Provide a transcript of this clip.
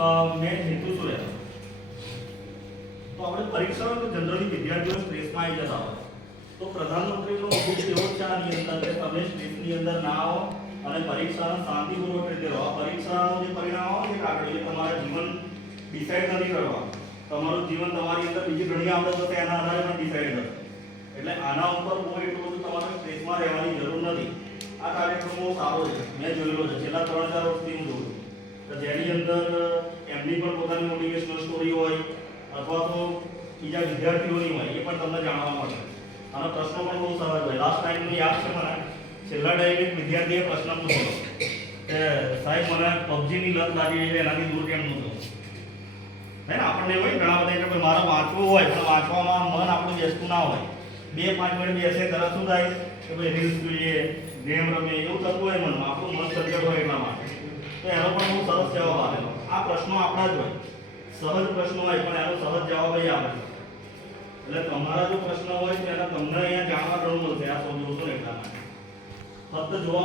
મેં હેતુ શું રહેતો? તો આપણે પરીક્ષા તો જનરલી વિદ્યાર્થીઓ સ્ટ્રેસમાં આવી જતા હોય. તો પ્રધાનમંત્રીનો ઉદ્દેશ એવો છે આની અંદર કે તમે સ્ટ્રેસની અંદર ના આવો અને પરીક્ષાને શાંતિપૂર્વક રીતે લો. આ પરીક્ષાનું જે પરિણામ આવે છે આગળ એ તમારા જીવન ડિસાઈડ નથી કરવા. તમારું જીવન તમારી અંદર બીજી ઘણી આવડતો છે એના આધારે પણ ડિસાઈડ થશે. એટલે આના ઉપર બહુ એટલું બધું તમારે સ્ટ્રેસમાં રહેવાની જરૂર નથી. આ કાર્યક્રમ બહુ સારો છે, મેં જોયેલો છે છેલ્લા 3-4 વર્ષથી હું જોઉં છું. તો જેની અંદર એમની પણ પોતાની મોટિવેશનલ સ્ટોરી હોય અથવા તો બીજા વિદ્યાર્થીઓની હોય એ પણ તમને જાણવા મળે. અને પ્રશ્નો પણ બહુ સરળ હોય. લાસ્ટ ટાઈમનું યાદ છે મને, છેલ્લા ટાઈમે એક વિદ્યાર્થીએ પ્રશ્ન પૂછ્યો કે સાહેબ મને પબજીની લત લાગી છે, એનાથી દૂર કેમ ન થવું? હે ને, આપણને હોય ઘણા બધા કે મારે વાંચવું હોય પણ વાંચવામાં મન આપણું બેસતું ના હોય. 2-5 મિનિટ બેસે તરત શું થાય કે ભાઈ રીલ્સ જોઈએ, ગેમ રમે, એવું થતું હોય મનમાં, આપણું મન સર્જક હોય એટલા માટે. તો એનો પણ બહુ સરસ જવાબ આવેલો. આ પ્રશ્નો આપણા જ હોય, સહજ પ્રશ્નો હોય પણ એનો સહજ જવાબ જ આવે છે. એટલે તમારા જો પ્રશ્ન હોય તો એના તમને અહીંયા જાણવા ઘણું મળશે આ 100-200 એટલા માટે. ફક્ત જોવા